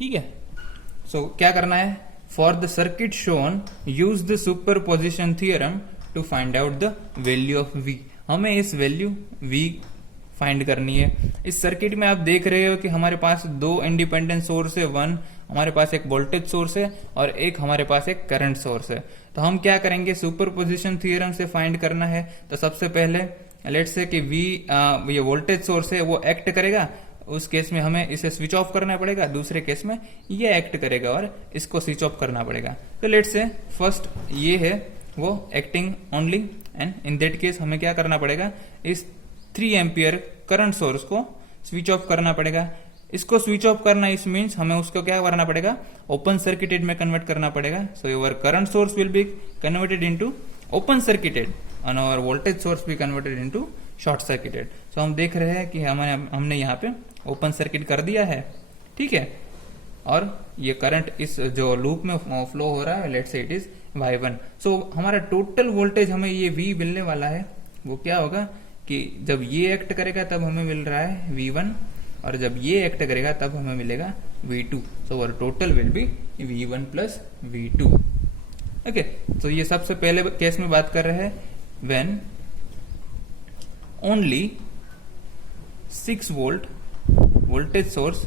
ठीक है। सो क्या करना है, for the circuit shown use the superposition theorem to find out the value of V। हमें इस वैल्यू V फाइंड करनी है। इस सर्किट में आप देख रहे हो कि हमारे पास दो इंडिपेंडेंट सोर्स है, वन हमारे पास एक वोल्टेज सोर्स है और एक हमारे पास एक करंट सोर्स है। तो हम क्या करेंगे, सुपरपोजिशन थ्योरम से फाइंड करना है। तो सबसे पहले लेट्स से कि ये वोल्टेज सोर्स है वो एक्ट करेगा, उस केस में हमें इसे स्विच ऑफ करना पड़ेगा, दूसरे केस में ये एक्ट करेगा और इसको स्विच ऑफ करना पड़ेगा। तो लेट्स से फर्स्ट ये है वो acting only, and in that case हमें क्या करना पड़ेगा, इस 3 एम्पियर करंट सोर्स को स्विच ऑफ करना पड़ेगा। इसको स्विच ऑफ करना इस मीन्स हमें उसको क्या करना पड़ेगा, ओपन सर्किटेड में कन्वर्ट करना पड़ेगा। So your current source will be converted into open circuited and our voltage source be converted into short circuited। so हम देख रहे हैं कि हमने यहाँ पे ओपन सर्किट कर दिया है, ठीक है। और ये करंट इस जो लूप में फ्लो हो रहा है, let's say it is Y1। सो हमारा टोटल वोल्टेज हमें ये V मिलने वाला है, वो क्या होगा कि जब ये एक्ट करेगा तब हमें मिल रहा है V1 और जब ये एक्ट करेगा तब हमें मिलेगा V2। सो और total will be V1 plus V2। Okay, तो ये सबसे पहले केस में बात कर रहे हैं when only 6 volt voltage source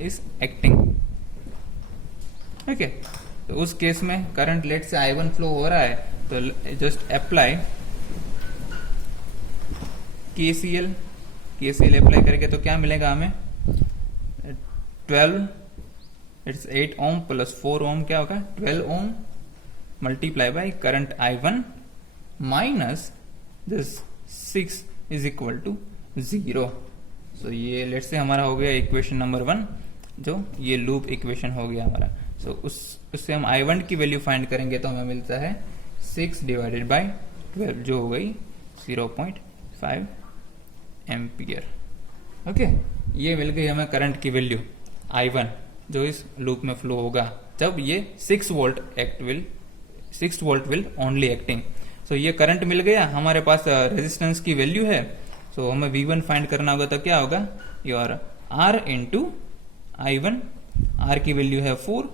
is acting। Okay, तो उस केस में करंट लेट से I1 फ्लो हो रहा है, तो जस्ट अप्लाई KCL अप्लाई करके तो क्या मिलेगा हमें, 12 इट्स 8 ओम प्लस 4 ओम क्या होगा 12 ohm multiply by current I1 minus this 6 is equal to 0। So ये लेट से हमारा हो गया इक्वेशन नंबर 1, जो ये लूप इक्वेशन हो गया हमारा। सो उससे हम I1 की वैल्यू फाइंड करेंगे तो हमें मिलता है 6 डिवाइडेड बाय 12 जो हो गई 0.5 एम्पियर। ओके, ये मिल गई हमें करंट की वैल्यू I1 जो इस लूप में फ्लो होगा जब ये 6 वोल्ट विल ओनली एक्टिंग। सो ये करंट मिल गया, हमारे पास रेजिस्टेंस की वैल्यू है। सो हमें V1 फाइंड करना होगा तो क्या होगा, your R into I1। R की वैल्यू है 4,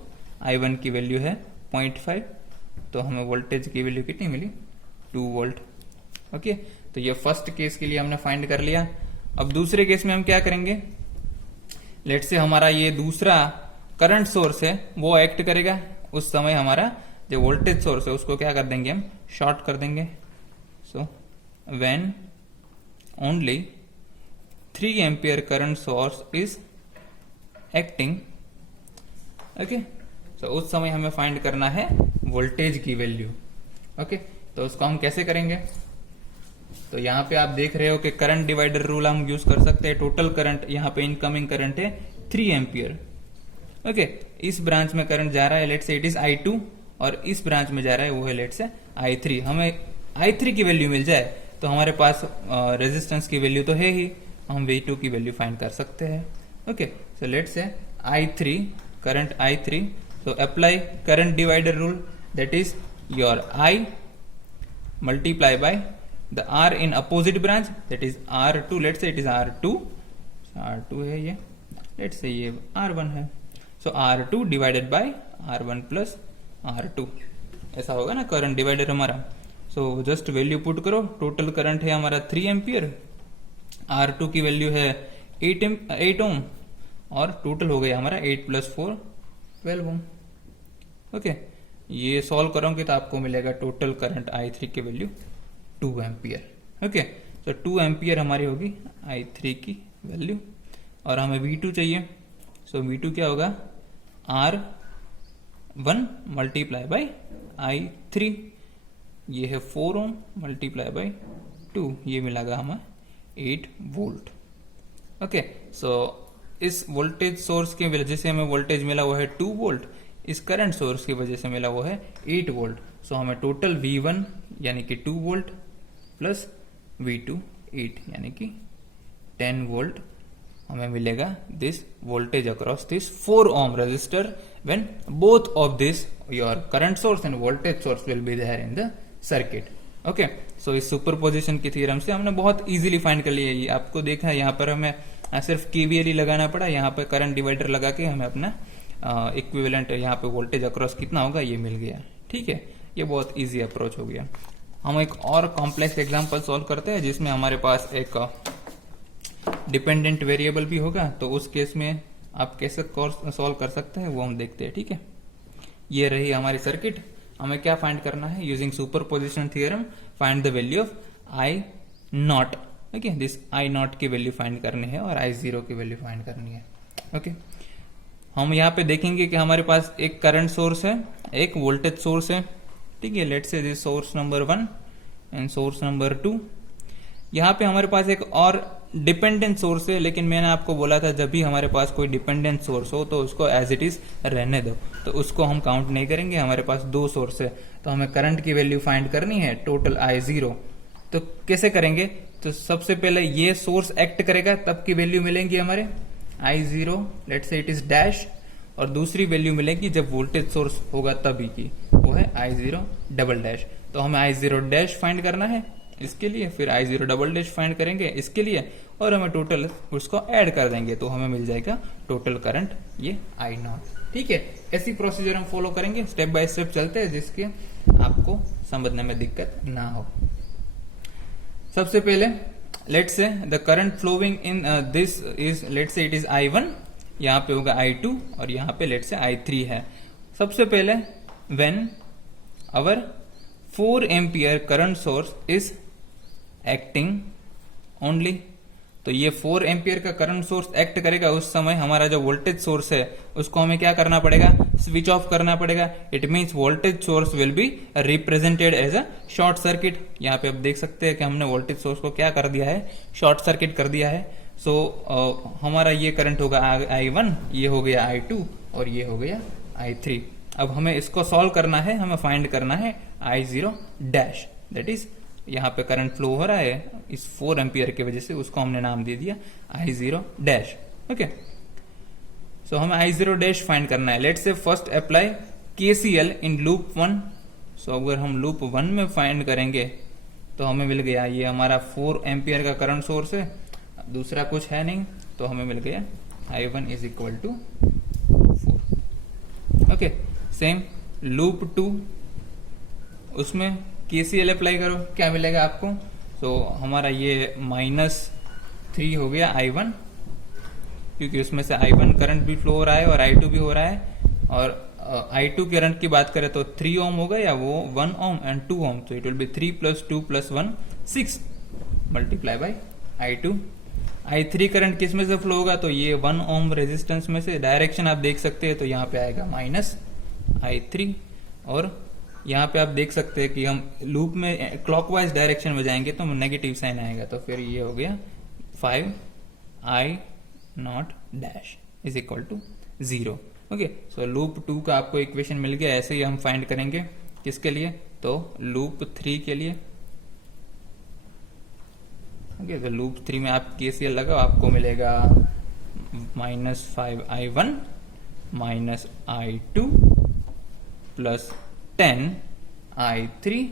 I1 की वैल्यू है 0.5, तो हमें वोल्टेज की वैल्यू कितनी मिली 2 वोल्ट। ओके, तो ये फर्स्ट केस के लिए हमने फाइंड कर लिया। अब दूसरे केस में हम क्या करेंगे, लेट से हमारा ये दूसरा करंट सोर्स है वो एक्ट करेगा, उस समय हमारा जो वोल्टेज सोर्स है उसको क्या कर देंगे, हम शॉर्ट कर देंगे। So when only 3 ampere current source is acting. Okay, तो उस समय हमें फाइंड करना है वोल्टेज की वैल्यू। ओके, तो उसको हम कैसे करेंगे, तो यहाँ पे आप देख रहे हो कि करंट डिवाइडर रूल हम यूज कर सकते हैं। टोटल करंट यहाँ पे इनकमिंग करंट है 3 एम्पियर। ओके, इस ब्रांच में करंट जा रहा है लेट से इट इज I2 और इस ब्रांच में जा रहा है वो है लेट से I3। हमें I3 की वैल्यू मिल जाए तो हमारे पास रेजिस्टेंस की वैल्यू तो है ही, हम V2 की वैल्यू फाइंड कर सकते हैं। ओके, सो लेट से I3 current I3, so apply current divider rule, that is your I multiply by the R in opposite branch, that is R2। let's say it is R2 है ये, let's say ये R1 है, so R2 divided by R1 plus R2 ऐसा होगा ना current divider हमारा। So just value put करो, total current है हमारा 3 एम्पियर, R2 की वैल्यू है 8 ओम और टोटल हो गया हमारा 8 प्लस 4 12 ओम। ओके, ये सॉल्व करोगे तो आपको मिलेगा टोटल करंट I3 की वैल्यू 2 एम्पियर। ओके, तो 2 एम्पियर हमारी होगी I3 की वैल्यू और हमें V2 चाहिए। सो V2 क्या होगा, R1 मल्टीप्लाई बाय I3, ये है 4 ओम मल्टीप्लाई बाय 2, ये मिलेगा हमें 8 वोल्ट। ओके, सो इस वोल्टेज सोर्स की वजह से हमें वोल्टेज मिला वो है 2 वोल्ट, इस करंट सोर्स की वजह से मिला वो है 8 वोल्ट। सो हमें टोटल V1 यानी कि 2 वोल्ट प्लस V2 8 यानी कि 10 वोल्ट हमें मिलेगा this voltage across this 4 ohm resistor when both of this your current source and voltage source will be there in the circuit. Okay, so इस superposition की theorem से हमने बहुत इजीली फाइंड कर लिया। ये आपको देखा है यहाँ पर हमें सिर्फ केवीएल ही लगाना पड़ा, यहाँ पे करंट डिवाइडर लगा के हमें अपना इक्विवेलेंट यहाँ पे वोल्टेज अक्रॉस कितना होगा ये मिल गया। ठीक है, ये बहुत इजी अप्रोच हो गया। हम एक और कॉम्प्लेक्स एग्जांपल सॉल्व करते हैं जिसमें हमारे पास एक डिपेंडेंट वेरिएबल भी होगा, तो उस केस में आप कैसे सॉल्व कर सकते हैं वो हम देखते हैं। ठीक है, ये रही हमारी सर्किट। हमें क्या फाइंड करना है, using superposition theorem find the value of I not. Okay, this I not की वैल्यू फाइंड करनी है और आई जीरो की वैल्यू फाइंड करनी है। ओके, हम यहाँ पे देखेंगे कि हमारे पास एक करंट सोर्स है, एक वोल्टेज सोर्स है। ठीक है, let's say this source number 1 and source number 2। यहाँ पे हमारे पास एक और डिपेंडेंट सोर्स है, लेकिन मैंने आपको बोला था जब भी हमारे पास कोई डिपेंडेंट सोर्स हो तो उसको एज इट इज रहने दो, तो उसको हम काउंट नहीं करेंगे। हमारे पास 2 सोर्स है, तो हमें करंट की वैल्यू फाइंड करनी है, टोटल आई जीरो। तो कैसे करेंगे, तो सबसे पहले ये सोर्स एक्ट करेगा तब की वैल्यू मिलेंगी हमारे I zero, let's say it is dash, और दूसरी वैल्यू मिलेगी जब वोल्टेज सोर्स होगा तभी की, वो है आई जीरो डबल डैश। तो हमें आई जीरो डैश फाइंड करना है इसके लिए, फिर आई जीरो डबल डैश फाइंड करेंगे इसके लिए, और हमें टोटल उसको ऐड कर देंगे तो हमें मिल जाएगा टोटल करंट ये आई नॉट। ठीक है, ऐसी प्रोसीजर हम फॉलो करेंगे, स्टेप बाय स्टेप चलते हैं जिसके आपको समझने में दिक्कत ना हो। सबसे पहले let's say the current flowing in this is, let's say it is I1, यहाँ पे होगा I2 और यहाँ पे लेट्स से I3 है। सबसे पहले when our 4 ampere current source is acting only, तो ये 4 एम्पियर का करंट सोर्स एक्ट करेगा उस समय हमारा जो वोल्टेज सोर्स है उसको हमें क्या करना पड़ेगा, स्विच ऑफ करना पड़ेगा। It means voltage source will be represented as a short circuit. यहाँ पे आप देख सकते हैं कि हमने वोल्टेज सोर्स को क्या कर दिया है, शॉर्ट सर्किट कर दिया है। सो हमारा ये करंट होगा I1, ये हो गया I2 और ये हो गया I3। अब हमें इसको सॉल्व करना है, हमें फाइंड करना है I0 डैश, दैट इज यहाँ पे करंट फ्लो हो रहा है इस 4 एम्पियर की वजह से, उसको हमने नाम दे दिया I0 डैश। ओके, सो हमें I0 डैश फाइंड करना है। Let's say first apply KCL in loop 1। सो अगर हम लूप 1 में फाइंड करेंगे तो हमें मिल गया ये हमारा 4 एम्पियर का करंट सोर्स है, दूसरा कुछ है नहीं, तो हमें मिल गया I1 is equal to 4। Okay, same loop 2, उसमें KCL अप्लाई करो, क्या मिलेगा आपको, तो हमारा ये -3 हो गया I1, क्योंकि उसमें से I1 करंट भी फ्लो हो रहा है और I2 भी हो रहा है। और I2 करंट की बात करें तो 3 ओम होगा या वो 1 ओम एंड 2 ओम, तो it will be 3 + 2 + 1 6 multiply by I2। I3 current किस में से फ्लो होगा, तो ये 1 ओम रेजिस्टेंस में से, डायरेक्शन आप देख सकते हैं तो यहाँ पे आएगा -I3, और यहाँ पे आप देख सकते हैं कि हम लूप में क्लॉकवाइज डायरेक्शन में जाएंगे तो नेगेटिव साइन आएगा, तो फिर ये हो गया 5I0 dash is equal to 0। Okay, so loop 2 का आपको इक्वेशन मिल गया। ऐसे ही हम फाइंड करेंगे किसके लिए, तो लूप 3 के लिए। ओके, तो लूप 3 में आप KCL लगाओ, आपको मिलेगा -5I1 -I2 plus 10I3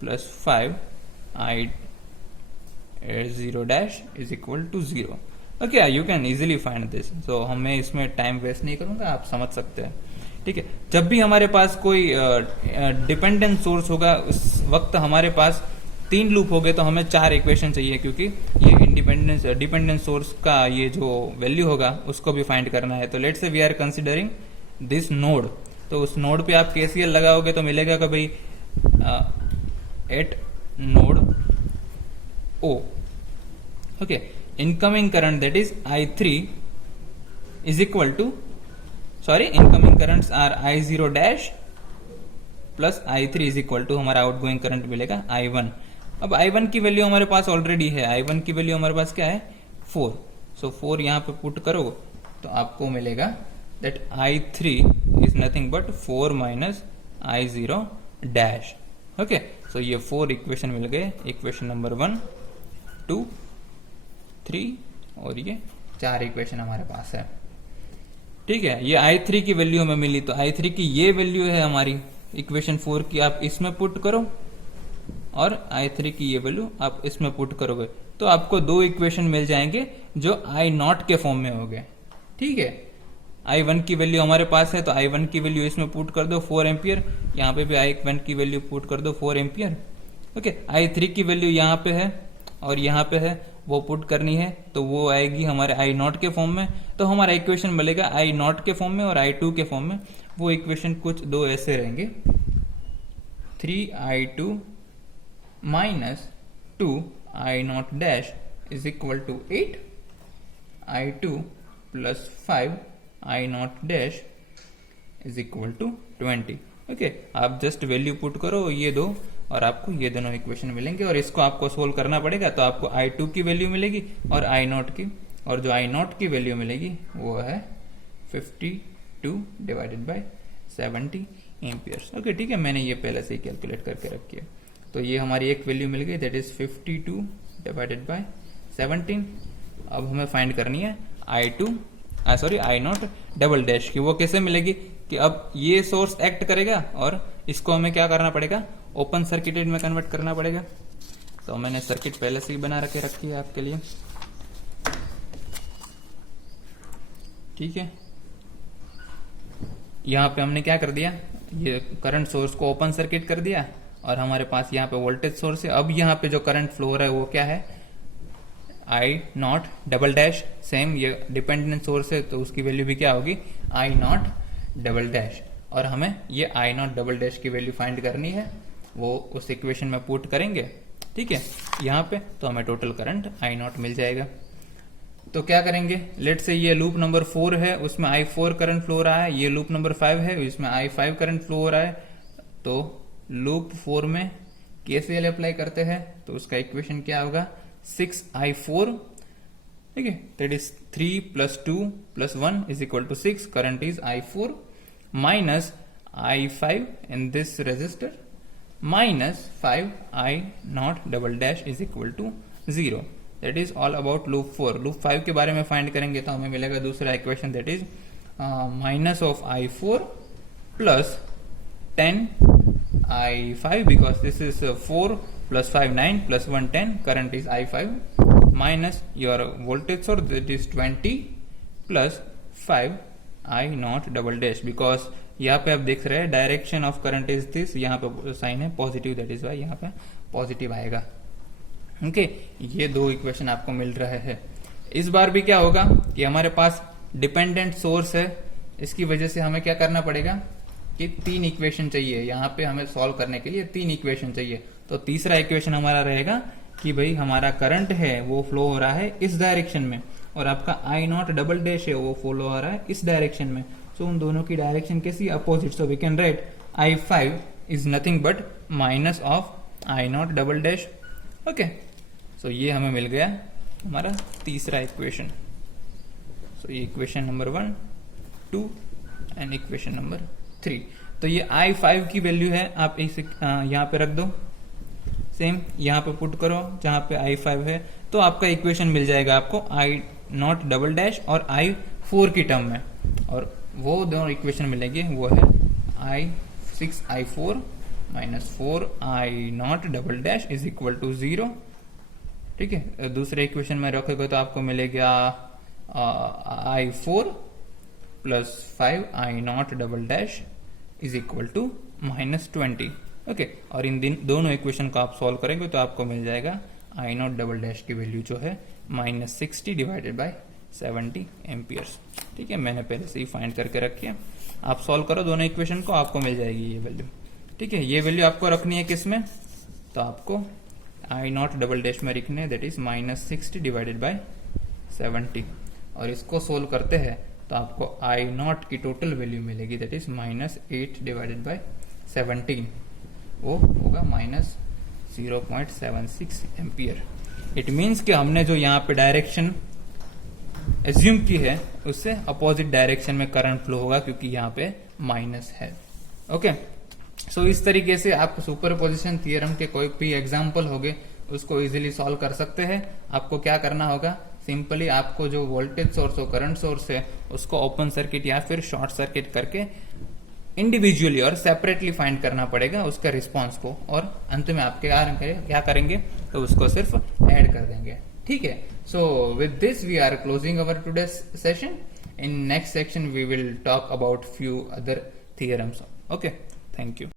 plus 5I0 dash is equal to 0। Okay, you can easily find this. So हमें इसमें टाइम वेस्ट नहीं करूंगा, आप समझ सकते हैं। ठीक है, जब भी हमारे पास कोई डिपेंडेंट सोर्स होगा उस वक्त हमारे पास 3 लूप हो गए तो हमें 4 इक्वेशन चाहिए, क्योंकि ये डिपेंडेंट सोर्स का ये जो वैल्यू होगा उसको भी फाइंड करना है। तो let's say we are considering this node, तो उस नोड पे आप KCL लगाओगे तो मिलेगा कि भाई at node O, okay, incoming current that is I3 is equal to, sorry, incoming currents are I0 dash plus I3 is equal to हमारा आउटगोइंग करंट मिलेगा I1। अब I1 की वैल्यू हमारे पास ऑलरेडी है, I1 की वैल्यू हमारे पास क्या है 4। सो 4 यहाँ पे पुट करो तो आपको मिलेगा that I3 is nothing but 4 minus I0 dash. Okay, so ये 4 इक्वेशन मिल गए, इक्वेशन नंबर 1 2 3 और ये 4 इक्वेशन हमारे पास है। ठीक है, ये I3 की वैल्यू हमें मिली, तो I3 की ये वैल्यू है हमारी इक्वेशन 4 की, आप इसमें पुट करो और I3 की ये वैल्यू आप इसमें पुट करोगे तो आपको दो इक्वेशन मिल जाएंगे जो आई नॉट के फॉर्म में हो गए। ठीक है, I1 की वैल्यू हमारे पास है तो I1 की वैल्यू इसमें पुट कर दो 4 एम्पियर, यहाँ पे भी I1 की वैल्यू पुट कर दो 4 एम्पियर। ओके, I3 की वैल्यू यहाँ पे है और यहाँ पे है, वो पुट करनी है तो वो आएगी हमारे आई नॉट के फॉर्म में। तो हमारा इक्वेशन मिलेगा आई नॉट के फॉर्म में और I2 के फॉर्म में। वो इक्वेशन कुछ दो ऐसे रहेंगे, 3I2 minus 2I0 dash is equal to 8, I2 plus 5I0 dash is equal to 20। Okay, आप जस्ट वैल्यू पुट करो ये दो और आपको ये दोनों इक्वेशन मिलेंगे और इसको आपको सोल्व करना पड़ेगा। तो आपको I2 की वैल्यू मिलेगी और I0 की, और जो I0 की वैल्यू मिलेगी वो है 52 डिवाइडेड बाय 70 एम्पियर्स। ओके, ठीक है, मैंने ये पहले से ही कैलकुलेट करके रखी है। तो ये हमारी एक वैल्यू मिल गई, दैट इज 52 डिवाइडेड बाय 17। अब हमें फाइंड करनी है I0 डबल डैश की। वो कैसे मिलेगी कि अब ये सोर्स एक्ट करेगा और इसको हमें क्या करना पड़ेगा, ओपन सर्किटेड में कन्वर्ट करना पड़ेगा। तो मैंने सर्किट पहले से ही बना रखे रखी है आपके लिए। ठीक है, यहाँ पे हमने क्या कर दिया, ये करंट सोर्स को ओपन सर्किट कर दिया और हमारे पास यहाँ पे वोल्टेज सोर्स है। अब यहाँ पे जो करंट फ्लो हो रहा है वो क्या है, I0 डबल डैश। सेम ये डिपेंडेंट सोर्स है तो उसकी वैल्यू भी क्या होगी, I0 डबल डैश। और हमें ये I0 डबल डैश की वैल्यू फाइंड करनी है, वो उस इक्वेशन में पुट करेंगे। ठीक है, यहाँ पे तो हमें टोटल करंट I0 मिल जाएगा। तो क्या करेंगे, लेट से ये लूप नंबर 4 है, उसमें I4 करंट फ्लो हो रहा है। ये लूप नंबर 5 है, इसमें I5 करंट फ्लो हो रहा है। तो लूप 4 में KCL अप्लाई करते हैं तो उसका इक्वेशन क्या होगा, 6I4, ठीक है, that is 3 plus 2 plus 1 is equal to 6, current is I4, minus I5 in this resistor, minus 5I0 double dash is equal to 0। That is all about loop 4। Loop 5 के बारे में फाइंड करेंगे तो हमें मिलेगा दूसरा equation, that is minus of I4 plus 10I5, because this is 4 plus 5 9 plus 1 10, current is I5, minus your voltage source, that is 20 plus 5I0 double dash. Because यहाँ पे आप देख रहे हैं direction of current is this, यहाँ पे sign है positive, that is why यहाँ पे पॉजिटिव आएगा। ओके, ये दो इक्वेशन आपको मिल रहे हैं। इस बार भी क्या होगा कि हमारे पास डिपेंडेंट सोर्स है, इसकी वजह से हमें क्या करना पड़ेगा कि 3 इक्वेशन चाहिए। यहाँ पे हमें सॉल्व करने के लिए 3 इक्वेशन चाहिए। तो तीसरा इक्वेशन हमारा रहेगा कि भाई हमारा करंट है वो फ्लो हो रहा है इस डायरेक्शन में और आपका I0 डबल डैश है वो फ्लो हो रहा है इस डायरेक्शन में। सो उन दोनों की डायरेक्शन कैसी, opposite. So we can write I5 is nothing but minus of I0 double dash. Okay, so ये हमें मिल गया हमारा तीसरा इक्वेशन। सो ये equation number 1, 2 and equation number 3। तो ये I5 की वैल्यू है, आप इसे यहाँ पे रख दो, सेम यहाँ पे पुट करो जहां पे I5 है, तो आपका इक्वेशन मिल जाएगा आपको I0 डबल डैश और I4 की टर्म में। और वो दोनों इक्वेशन मिलेंगे, वो है 6I4 minus 4I0 double dash is equal to 0। ठीक है, दूसरे इक्वेशन में रखोगे तो आपको मिलेगा I4 plus 5I0 double dash is equal to minus 20। Okay, और इन दोनों इक्वेशन को आप सॉल्व करेंगे तो आपको मिल जाएगा I0 डबल डैश की वैल्यू जो है माइनस 60 डिवाइडेड बाय 70 एम्पियर्स। ठीक है, मैंने पहले से ही फाइंड करके रखी है, आप सॉल्व करो दोनों इक्वेशन को, आपको मिल जाएगी ये वैल्यू। ठीक है, ये वैल्यू आपको रखनी है किस में, तो आपको I0 डबल डैश में रखनी है, that is minus 60 divided by 70। और इसको सोल्व करते हैं तो आपको I0 की टोटल वैल्यू मिलेगी, that is minus 8 divided by 17, वो होगा माइनस 0.76 एम्पियर। इट मीन्स कि हमने जो यहाँ पे डायरेक्शन एज्यूम की है उससे अपोजिट डायरेक्शन में करंट फ्लो होगा, क्योंकि यहाँ पे माइनस है। ओके, सो इस तरीके से आप सुपरपोजिशन थ्योरम के कोई भी एग्जाम्पल होगे उसको इजीली सॉल्व कर सकते हैं। आपको क्या करना होगा, सिंपली आपको जो वोल्टेज सोर्स और करंट सोर्स है उसको ओपन सर्किट या फिर शॉर्ट सर्किट करके इंडिविजुअली और सेपरेटली फाइंड करना पड़ेगा उसका रिस्पॉन्स को, और अंत में आपके क्या करेंगे तो उसको सिर्फ ऐड कर देंगे। ठीक है, so with this we are closing our today session. In next section we will talk about few other theorems. Okay, thank you.